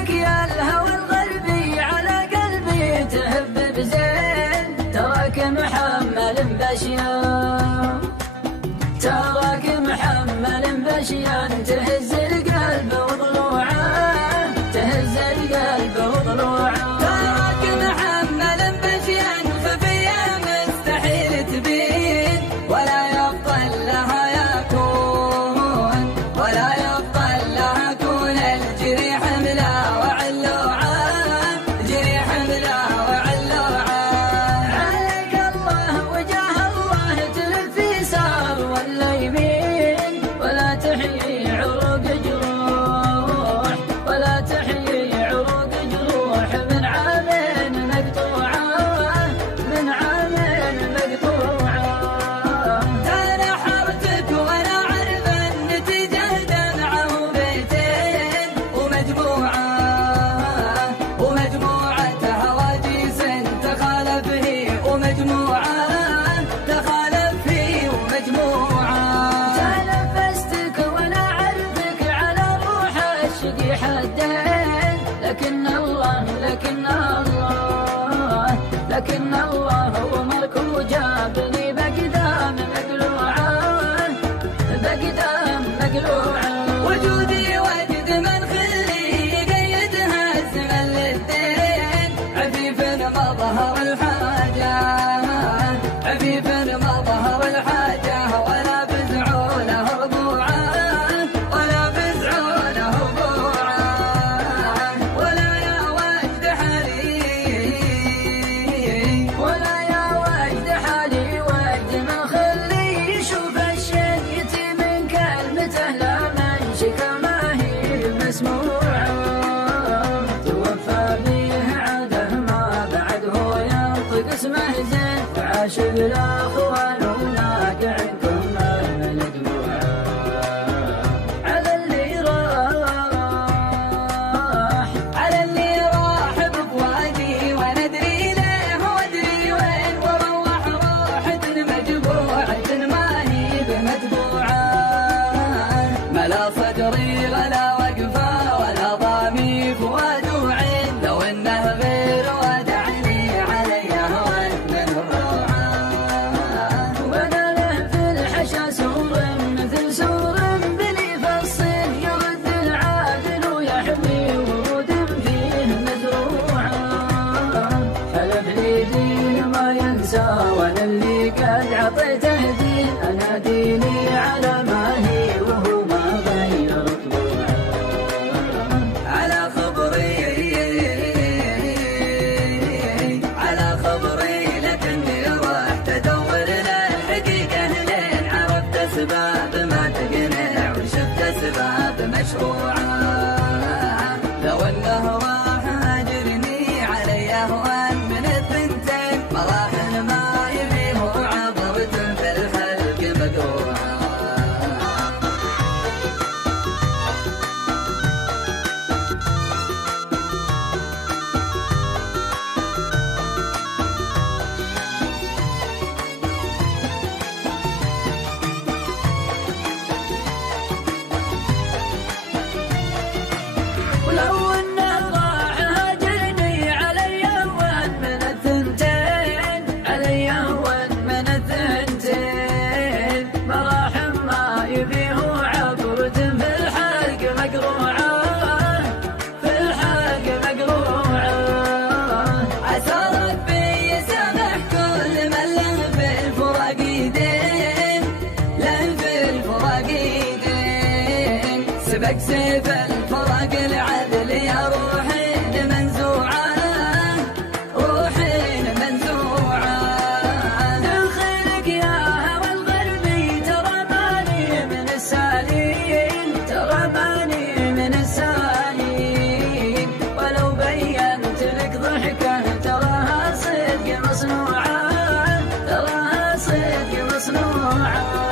لك يا الهوى الغربي على قلبي تهب بزين، تراك محمل بأشياء، تراك محمل بأشياء تهز القلب وضلوعه، تهز القلب وضلوعه. تراك محمل بأشياء خفية مستحيل تبين، ولا يبقى لها يكون، ولا يبقى لها كون. الجري حمله وعلوعه، جري حمله وعلوعه. عليك الله وجاه الله تلف يسار ولا يمين، ولا تحيي عروق جروح، ولا تحيي عروق جروح من عامين مقطوعه، من عامين مقطوعه. انا حرتك وانا عارف النتيجه دمعه وبيتين ومجموعه، ومجموعه هواجيس تخالف هي ومجموعه، تخالف هي ومجموعه. تنفستك وانا عرفك على روح الشقي حدين، لكن الله، لكن الله، لكن الله امرك وجابني بقدام مقلوعه، بقدام مقلوعه. وجودي وجد من خلي يقيدها الزمن للدين، عفيف مظهر الحاجه، عفيف مظهر الحاجه. ولا بزعوله ربوعه، ولا بزعوله ربوعه. ولا يا وجد حالي، ولا يا وجد حالي وجد من خلي يشوف الشيء يتي من كلمته لا منشكه ما هي مسموعه. توفى به عاده ما بعد هو ينطق اسمه زين، فعاشق الاخوان وناقع عنكم المدموعه. على اللي راح، على اللي راح بفؤادي وانا ادري ليه وادري وين، وروح روحة مجبوعة ما هي بمتبوعه. ملا صدري ولا وقفه ولا ضامي فؤاد وعين، لو انه غير ودعني علي هوى من الروعه. وانا له في الحشا سور مثل سور بني فالصين، يرد العادل ويحمي ورود فيه مزروعه. حلف لي دين ما ينسى وانا اللي قد عطيته دين، انا ديني على ما هي وهو ما غير طبوعه. على خبري، على خبري لكني رحت ادور للحقيقه لين عرفت اسباب ما تقنع وشفت اسباب مشروعه. لو انه راح هاجرني علي اهوان من الثنتين، مراحل ما يبيه وعبرت في الحلق مقروعه. ولو انه راح هاجرني علي اهون من الثنتين، علي اهون من الثنتين. مراحم ما يبيه عبرة في الحلق مقروعه، في الحلق مقروعه. عسى ربي يسامح كل من له في الفراق يدين، له في الفراق يدين. سبق سيف الفراق العدل يا روحين منزوعه، روحين منزوعه. دخلك يا هوى الغربي ترى ماني من السالين، ترى ماني من السالين. ولو بينت لك ضحكه تراها صدق مصنوعه، تراها صدق مصنوعه.